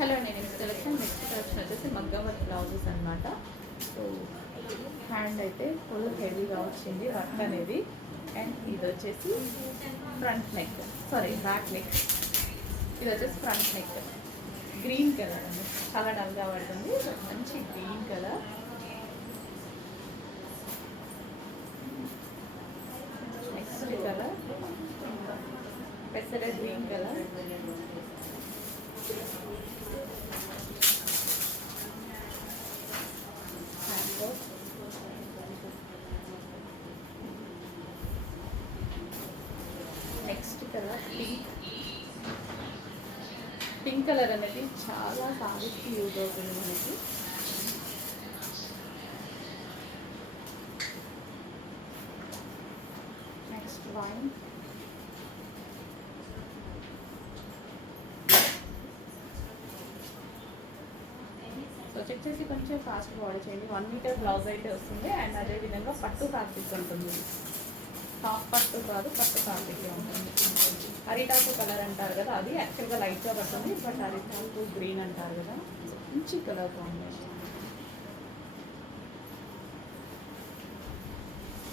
హలో అండి, next collection వచ్చేసి మగ్గం వర్క్ బ్లౌజెస్ అనమాట. సో హ్యాండ్ అయితే ఫుల్ హెవీగా వచ్చింది వర్క్ అనేది. అండ్ ఇది వచ్చేసి ఫ్రంట్ నెక్, బ్యాక్ నెక్. ఇది వచ్చేసి ఫ్రంట్ నెక్, గ్రీన్ కలర్ అండి, చాలా డల్గా పడుతుంది. మంచి గ్రీన్ కలర్. నెక్స్ట్ కలర్ పెసర green colour. Next colour pink colour అనేది చాలా సారీస్కి యూజ్ అవుతుంది మనకి. Next wine. సో చెక్ చేసి కొంచెం ఫాస్ట్ ఆర్డర్ చేయండి. 1 మీటర్ బ్లౌజ్ అయితే వస్తుంది. అండ్ అదేవిధంగా పట్టు ఫ్యాబ్రిక్ ఉంటుంది. హాఫ్ పట్టు కాదు, పట్టు ఫ్యాబ్రిక్ ఉంటుంది. అరిటాకు కలర్ అంటారు కదా, అది యాక్చువల్గా లైట్గా పడుతుంది. బట్ అరిటాకు గ్రీన్ అంటారు కదా, మంచి కలర్ కాంబినేషన్.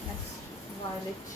Next violet.